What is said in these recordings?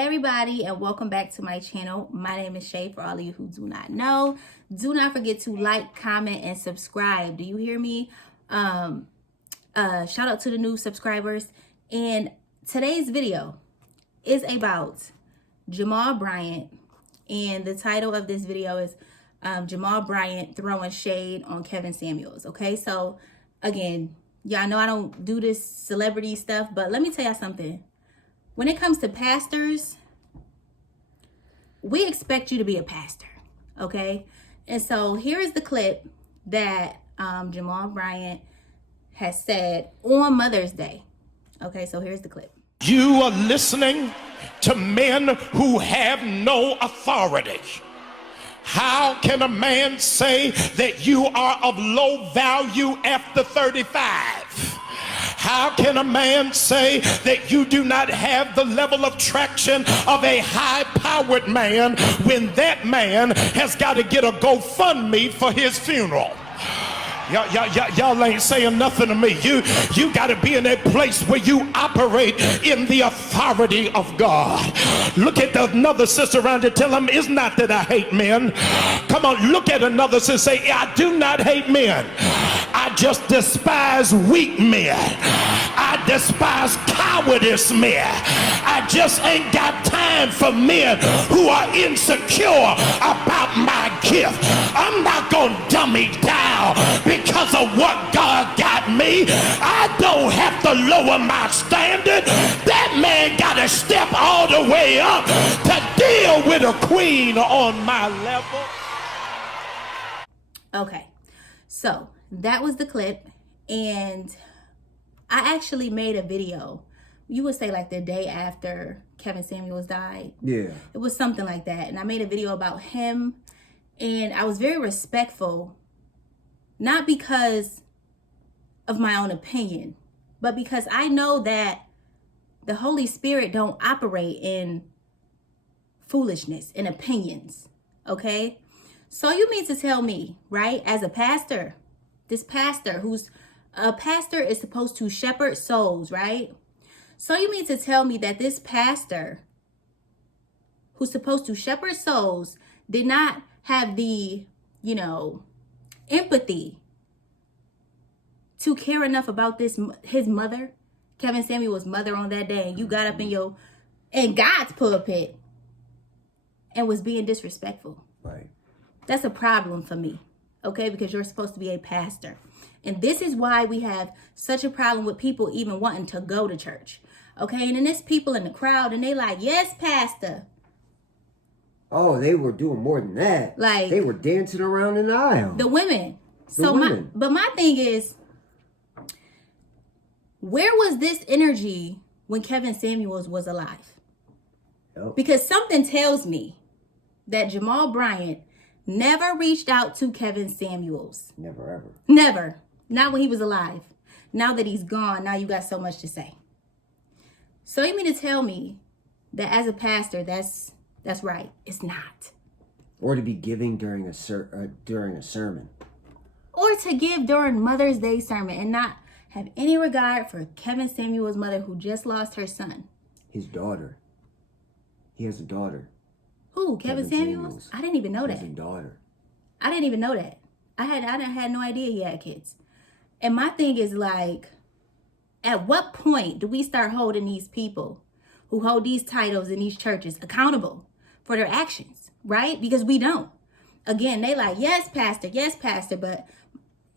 Hey everybody, and welcome back to my channel. My name is Shay. For all of you who do not know, do not forget to like, comment, and subscribe. Do you hear me? Shout out to the new subscribers. And today's video is about Jamal Bryant, and the title of this video is Jamal Bryant throwing shade on Kevin Samuels. Okay, so again, y'all know I don't do this celebrity stuff, but let me tell y'all something. When it comes to pastors, we expect you to be a pastor, okay? And so here is the clip that Jamal Bryant has said on Mother's Day. Okay, so here's the clip. You are listening to men who have no authority. How can a man say that you are of low value after 35? How can a man say that you do not have the level of traction of a high-powered man when that man has got to get a GoFundMe for his funeral? Y'all ain't saying nothing to me. You got to be in a place where you operate in the authority of God. Look at another sister around you. Tell them, it's not that I hate men. Come on, look at another sister. Say, I do not hate men. I just despise weak men. I despise cowardice men. I just ain't got time for men who are insecure about my gift. I'm not going to dummy down because of what God got me. I don't have to lower my standard. That man got to step all the way up to deal with a queen on my level. Okay, so that was the clip, and I actually made a video. You would say like the day after Kevin Samuels died. Yeah. It was something like that. And I made a video about him, and I was very respectful, not because of my own opinion, but because I know that the Holy Spirit don't operate in foolishness and opinions, okay? So you mean to tell me, right, as a pastor, this pastor a pastor is supposed to shepherd souls, right? So you mean to tell me that this pastor who's supposed to shepherd souls did not have the, empathy to care enough about his mother, Kevin Samuel's mother, on that day, and you got up in God's pulpit and was being disrespectful? Right. That's a problem for me, okay? Because you're supposed to be a pastor. And this is why we have such a problem with people even wanting to go to church, okay? And then there's people in the crowd, and they like, yes, pastor. Oh, they were doing more than that. Like, they were dancing around in the aisle. The women. Women. But my thing is, where was this energy when Kevin Samuels was alive? Yep. Because something tells me that Jamal Bryant never reached out to Kevin Samuels. Never, ever. Never. Not when he was alive. Now that he's gone, now you got so much to say. So you mean to tell me that as a pastor, that's right? It's not. Or to be giving during a sermon. Or to give during Mother's Day sermon and not have any regard for Kevin Samuel's mother, who just lost her son. His daughter. He has a daughter. Who? Kevin Samuels? I didn't even know that. His daughter. I didn't even know that. I had no idea he had kids. And my thing is, like, at what point do we start holding these people who hold these titles in these churches accountable for their actions, right? Because we don't. Again, they like, yes, pastor, but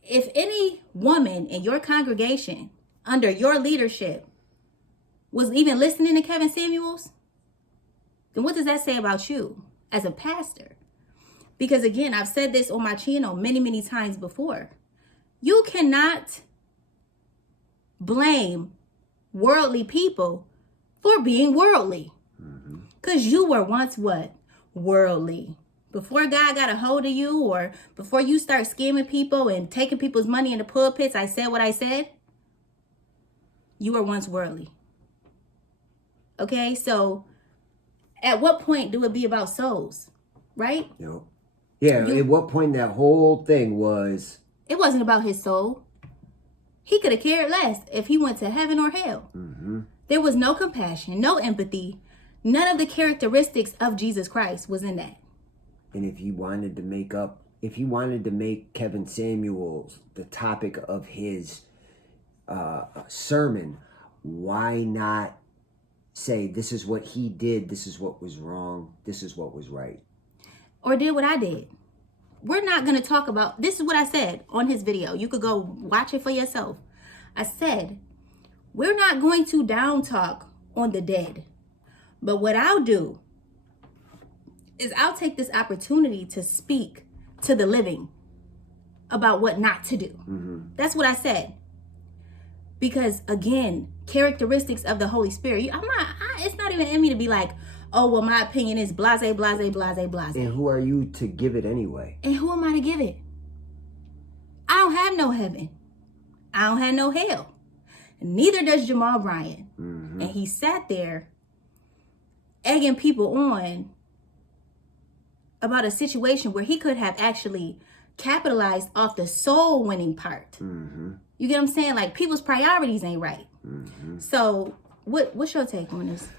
if any woman in your congregation under your leadership was even listening to Kevin Samuels, then what does that say about you as a pastor? Because again, I've said this on my channel many, many times before. You cannot blame worldly people for being worldly. Because you were once what? Worldly. Before God got a hold of you, or before you start scamming people and taking people's money in the pulpits, I said what I said. You were once worldly. Okay, so at what point do it be about souls, right? Yep. Yeah, at what point that whole thing was... It wasn't about his soul. He could have cared less if he went to heaven or hell. Mm-hmm. There was no compassion, no empathy, None of the characteristics of Jesus Christ was in that. And if he wanted to make Kevin Samuels the topic of his sermon, why not say, this is what he did, this is what was wrong, this is what was right? Or did what I did. We're not going to talk about, this is what I said on his video. You could go watch it for yourself. I said, we're not going to down talk on the dead. But what I'll do is I'll take this opportunity to speak to the living about what not to do. Mm-hmm. That's what I said. Because again, characteristics of the Holy Spirit, it's not even in me to be like, oh, well, my opinion is blase, blase, blase, blase. And who are you to give it anyway? And who am I to give it? I don't have no heaven. I don't have no hell. Neither does Jamal Bryant. Mm-hmm. And he sat there egging people on about a situation where he could have actually capitalized off the soul winning part. Mm-hmm. You get what I'm saying? Like, people's priorities ain't right. Mm-hmm. So what's your take on this?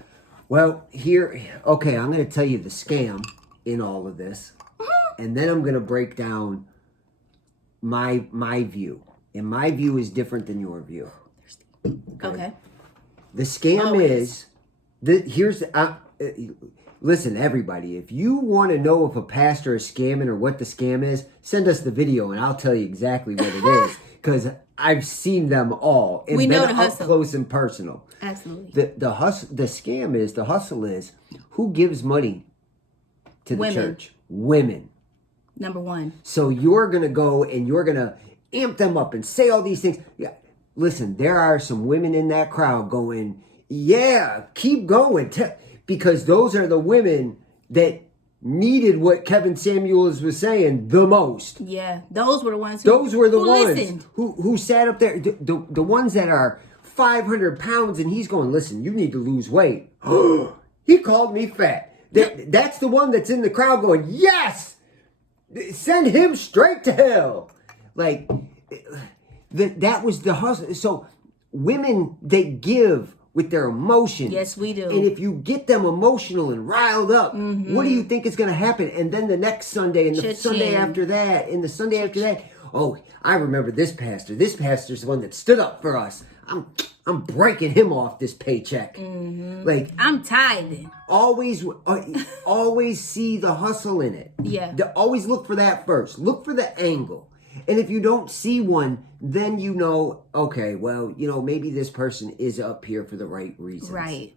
Well, okay, I'm going to tell you the scam in all of this. And then I'm going to break down my view. And my view is different than your view. Okay. The scam is, listen, everybody, if you want to know if a pastor is scamming or what the scam is, send us the video and I'll tell you exactly what it is. Because I've seen them all. And we know been the up hustle. close and personal. Absolutely. The hustle is, who gives money to the Women. church? Women. Number one. So you're going to go and you're going to amp them up and say all these things. Yeah. Listen, there are some women in that crowd going, yeah, keep going. Because those are the women that needed what Kevin Samuels was saying the most. Yeah, those were the ones ones listened. who sat up there. The ones that are 500 pounds and he's going, listen, you need to lose weight. He called me fat. That's the one that's in the crowd going, yes, send him straight to hell. Like, that was the hustle. So women, they give with their emotions. Yes, we do. And if you get them emotional and riled up, what do you think is going to happen? And then the next Sunday, and the Sunday after that, and the Sunday after that, oh, I remember this pastor. This pastor's the one that stood up for us. I'm breaking him off this paycheck. Mm-hmm. Like, I'm tithing. Always see the hustle in it. Yeah. Always look for that first. Look for the angle. And if you don't see one, then you know, okay, well, maybe this person is up here for the right reasons. Right.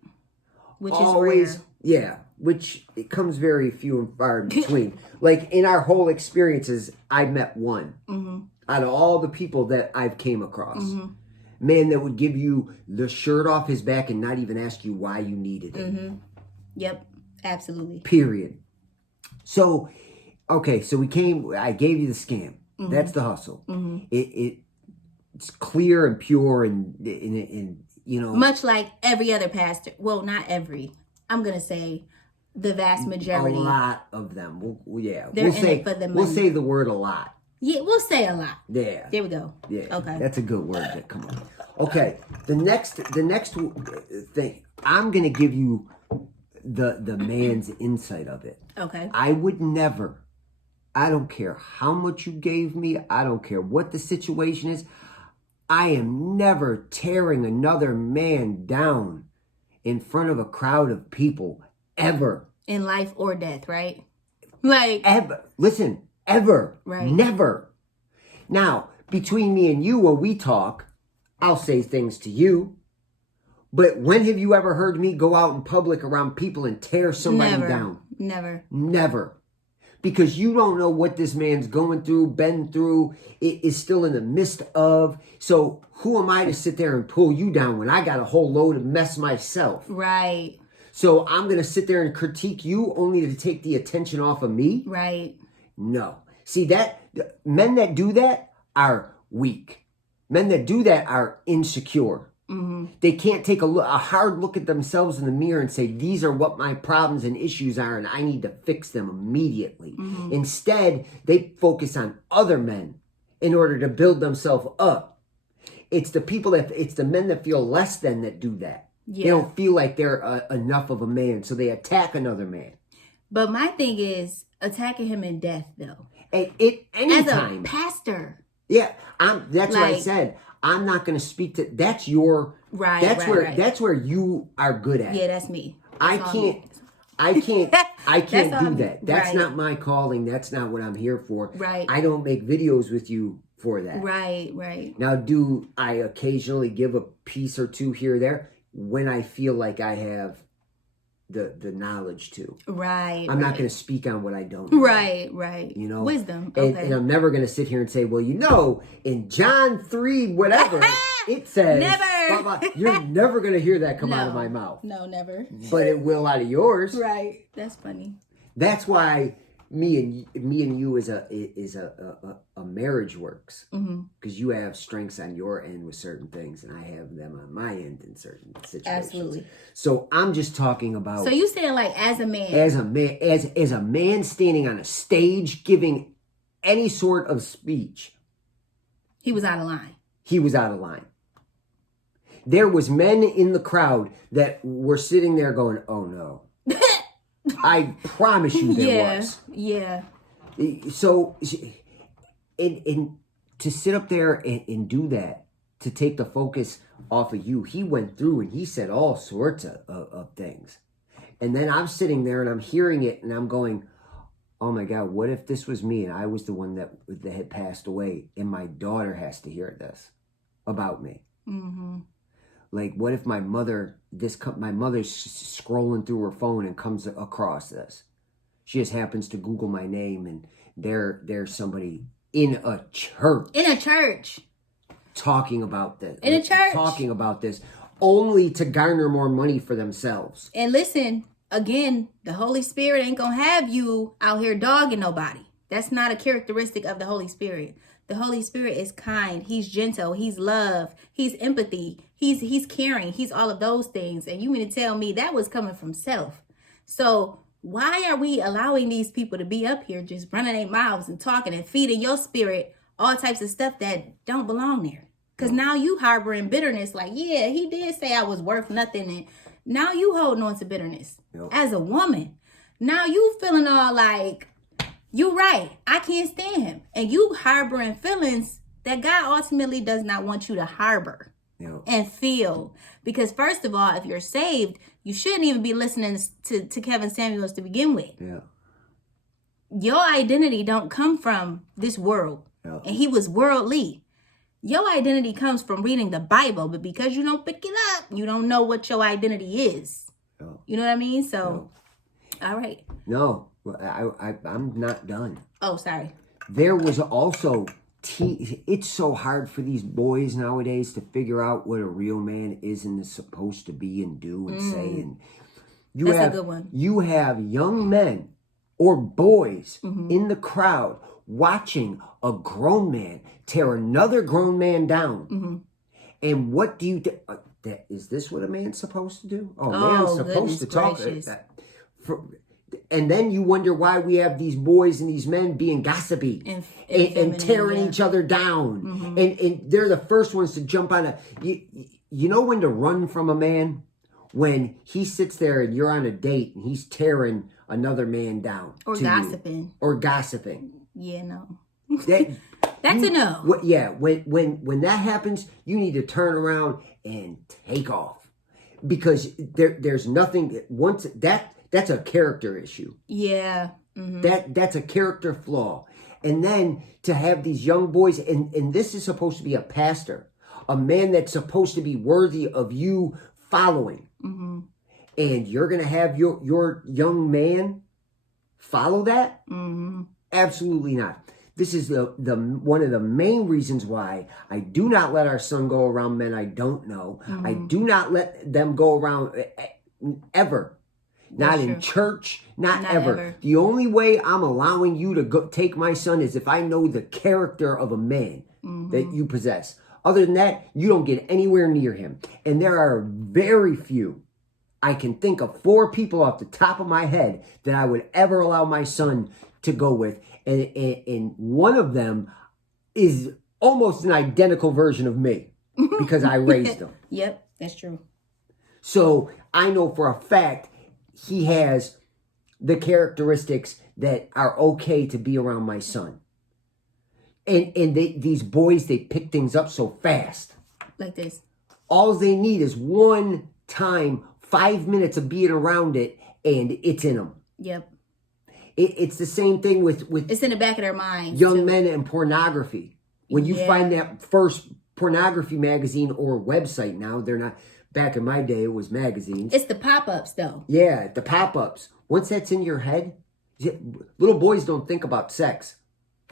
Which always, is rare. Yeah, which it comes very few and far in between. Like, in our whole experiences, I met one. Mm-hmm. Out of all the people that I've came across. Mm-hmm. Man that would give you the shirt off his back and not even ask you why you needed it. Mm-hmm. Yep, absolutely. Period. So, okay, so I gave you the scam. Mm-hmm. That's the hustle. Mm-hmm. It's clear and pure and much like every other pastor. Well, not every. I'm gonna say the vast majority. A lot of them. They're in it for the money. We'll say the word a lot. Yeah, we'll say a lot. Yeah. There we go. Yeah. Okay. That's a good word. Come on. Okay. The next thing, I'm gonna give you the man's insight of it. Okay. I would never. I don't care how much you gave me. I don't care what the situation is. I am never tearing another man down in front of a crowd of people, ever. In life or death, right? Like. Ever. Listen, ever. Right. Never. Now, between me and you, when we talk, I'll say things to you. But when have you ever heard me go out in public around people and tear somebody down? Never. Never. Because you don't know what this man's going through, been through, it is still in the midst of. So who am I to sit there and pull you down when I got a whole load of mess myself? Right. So I'm going to sit there and critique you only to take the attention off of me? Right. No. See, men that do that are weak. Men that do that are insecure. Mm-hmm. They can't take a hard look at themselves in the mirror and say, these are what my problems and issues are, and I need to fix them immediately. Mm-hmm. Instead, they focus on other men in order to build themselves up. It's the men that feel less than that do that. They don't feel like they're enough of a man, so they attack another man. But my thing is attacking him in death, though. At any time. As a pastor. Yeah, that's what I said. I'm not going to speak to. That's your. Right. That's where you are good at. Yeah, that's me. I can't do that. That's not my calling. That's not what I'm here for. Right. I don't make videos with you for that. Right. Now, do I occasionally give a piece or two here or there when I feel like I have the knowledge to? Right. I'm not going to speak on what I don't know. Right. You know? Wisdom. Okay. And I'm never going to sit here and say, well, in John 3, whatever, it says... Never. Blah, blah. You're never going to hear that come out of my mouth. No, never. But it will out of yours. Right. That's funny. That's why me and you is a marriage works, because you have strengths on your end with certain things, and I have them on my end in certain situations. Absolutely. So I'm just talking about. So you saying like as a man, as a man standing on a stage giving any sort of speech, he was out of line. He was out of line. There was men in the crowd that were sitting there going, "Oh no." I promise you there was. Yeah. So, and to sit up there and do that, to take the focus off of you, he went through and he said all sorts of things. And then I'm sitting there and I'm hearing it and I'm going, oh my God, what if this was me and I was the one that had passed away and my daughter has to hear this about me? Mm-hmm. Like, what if my mother's scrolling through her phone and comes across this? She just happens to Google my name and there's somebody in a church talking about this only to garner more money for themselves. And listen, again, the Holy Spirit ain't gonna have you out here dogging nobody. That's not a characteristic of the Holy Spirit. The Holy Spirit is kind. He's gentle. He's love. He's empathy. He's caring. He's all of those things. And you mean to tell me that was coming from self? So why are we allowing these people to be up here just running their mouths and talking and feeding your spirit all types of stuff that don't belong there? Because now you harboring bitterness like, yeah, he did say I was worth nothing. And now you holding on to bitterness as a woman. Now you feeling all like, you're right, I can't stand him. And you harboring feelings that God ultimately does not want you to harbor and feel. Because first of all, if you're saved, you shouldn't even be listening to Kevin Samuels to begin with. Yeah. Your identity don't come from this world. Yeah. And he was worldly. Your identity comes from reading the Bible. But because you don't pick it up, you don't know what your identity is. Yeah. You know what I mean? So, all right. No. I'm not done. Oh, sorry. There was also it's so hard for these boys nowadays to figure out what a real man is and is supposed to be and do and say. And That's a good one. You have young men or boys in the crowd watching a grown man tear another grown man down. And what do you think? Is this what a man's supposed to do? Oh, man's supposed to talk like that. And then you wonder why we have these boys and these men being gossipy and tearing each other down. And they're the first ones to jump on you know when to run from a man? When he sits there and you're on a date and he's tearing another man down. Or gossiping. Yeah, no. That's a no. When that happens, you need to turn around and take off. Because there's nothing, once that's a character issue. Yeah. That's a character flaw. And then to have these young boys, and this is supposed to be a pastor, a man that's supposed to be worthy of you following. And you're going to have your young man follow that? Absolutely not. This is the one of the main reasons why I do not let our son go around men I don't know. I do not let them go around ever. Not in church, not ever. The only way I'm allowing you to take my son is if I know the character of a man that you possess. Other than that, you don't get anywhere near him. And there are very few. I can think of 4 people off the top of my head that I would ever allow my son to go with. And one of them is almost an identical version of me because I raised him. Yep, that's true. So I know for a fact he has the characteristics that are okay to be around my son. And these boys, they pick things up so fast. Like this. All they need is one time, 5 minutes of being around it, and it's in them. Yep. It's the same thing with it's in the back of their mind. Young men and pornography. When you find that first pornography magazine or website now, they're not. Back in my day, it was magazines. It's the pop-ups, though. Yeah, the pop-ups. Once that's in your head, little boys don't think about sex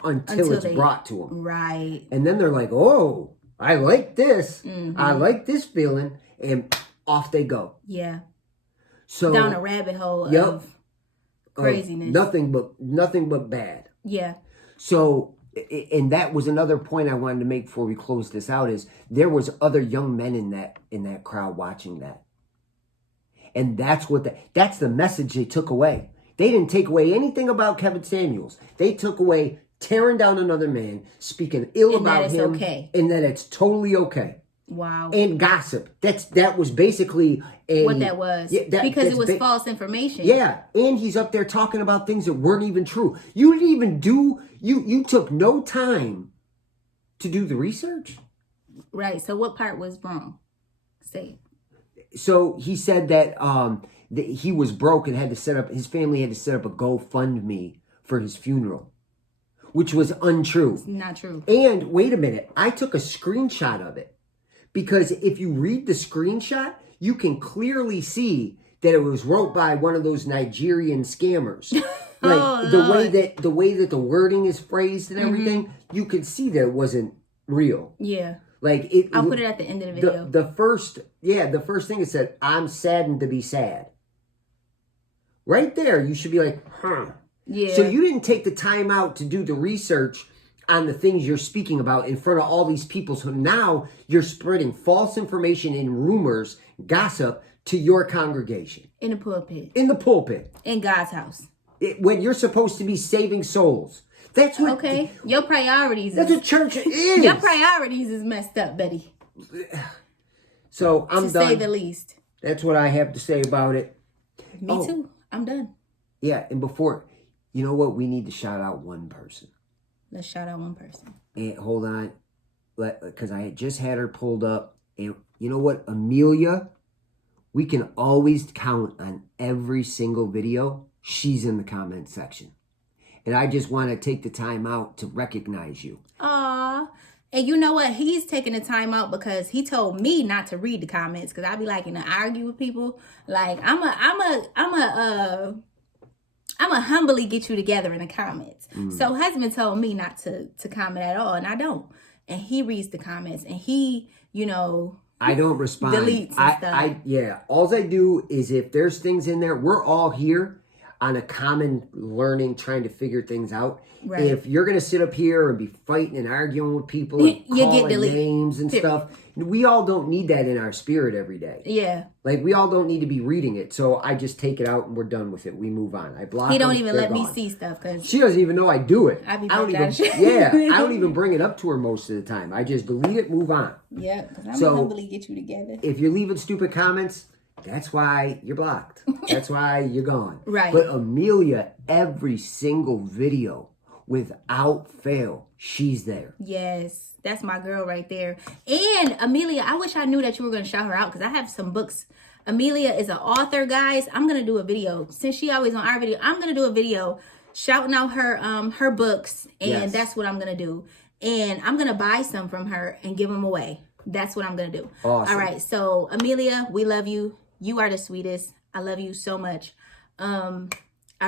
until it's brought to them. Right. And then they're like, oh, I like this. Mm-hmm. I like this feeling. And off they go. Yeah. So down a rabbit hole of craziness. Nothing but bad. Yeah. So, and that was another point I wanted to make before we close this out, is there was other young men in that crowd watching that. And that's the message they took away. They didn't take away anything about Kevin Samuels. They took away tearing down another man, speaking ill about him, okay. And that it's totally okay. Wow. And gossip. That was basically what that was. Yeah, because it was false information. Yeah. And he's up there talking about things that weren't even true. You didn't even you took no time to do the research. Right. So what part was wrong? Say it. So he said that he was broke and his family had to set up a GoFundMe for his funeral, which was untrue. It's not true. And wait a minute, I took a screenshot of it. Because if you read the screenshot, you can clearly see that it was wrote by one of those Nigerian scammers. Like the way that the wording is phrased and everything, you could see that it wasn't real. Yeah. Like I'll put it at the end of the video. The first thing it said, "I'm saddened to be sad." Right there, you should be like, huh. Yeah. So you didn't take the time out to do the research on the things you're speaking about in front of all these people. So now you're spreading false information and rumors, gossip to your congregation. In the pulpit. In the pulpit. In God's house. When you're supposed to be saving souls. That's what. Okay. Your priorities. That's what church is. Your priorities is messed up, Betty. So I'm done. To say the least. That's what I have to say about it. Me too. I'm done. Yeah. And before, you know what? We need to shout out one person. Let's shout out one person. And hold on, because I had just had her pulled up. And you know what, Amelia, we can always count on every single video. She's in the comment section. And I just want to take the time out to recognize you. Aw. And you know what? He's taking the time out because he told me not to read the comments. Because I be liking to argue with people. Like, I'm a humbly get you together in the comments. So husband told me not to comment at all, and I don't. And he reads the comments, and he, I don't respond. Deletes and stuff. All I do is if there's things in there, we're all here on a common learning, trying to figure things out. Right. If you're going to sit up here and be fighting and arguing with people and calling names and stuff, we all don't need that in our spirit every day. Yeah. Like, we all don't need to be reading it. So I just take it out and we're done with it. We move on. I block He don't them, even let me see stuff. Cause she doesn't even know I do it. I don't even bring it up to her most of the time. I just delete it, move on. Yeah, because I'm going to humbly get you together. If you're leaving stupid comments, that's why you're blocked. That's why you're gone. Right. But Amelia, every single video, without fail, she's there. Yes, that's my girl right there. And Amelia, I wish I knew that you were going to shout her out because I have some books. Amelia is an author, guys. I'm going to do a video. Since she always on our video, I'm going to do a video shouting out her books. And that's what I'm going to do. And I'm going to buy some from her and give them away. That's what I'm going to do. Awesome. All right. So, Amelia, we love you. You are the sweetest. I love you so much. Are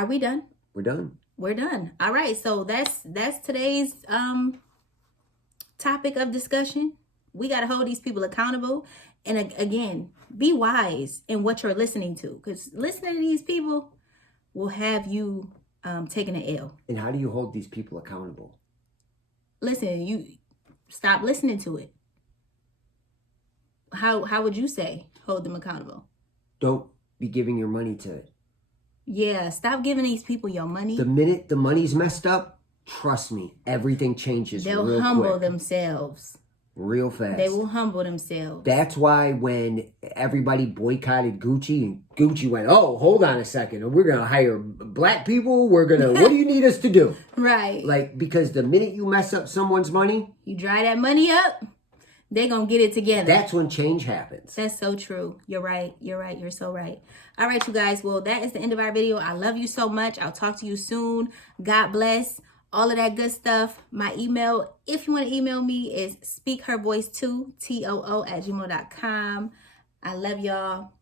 we done? We're done. We're done. All right. So that's today's topic of discussion. We got to hold these people accountable. And again, be wise in what you're listening to. Because listening to these people will have you taking an L. And how do you hold these people accountable? Listen, you stop listening to it. How would you say hold them accountable? Don't be giving your money to it. Yeah, stop giving these people your money. The minute the money's messed up, trust me, everything changes. They'll real humble quick. themselves. real fast. They will humble themselves. That's why when everybody boycotted Gucci and Gucci went, oh, hold on a second, we're going to hire black people. What do you need us to do? Right. Like, because the minute you mess up someone's money, you dry that money up, they're going to get it together. That's when change happens. That's so true. You're right. You're right. You're so right. All right, you guys. Well, that is the end of our video. I love you so much. I'll talk to you soon. God bless. All of that good stuff. My email, if you want to email me, is speakhervoice2, TOO @gmail.com. I love y'all.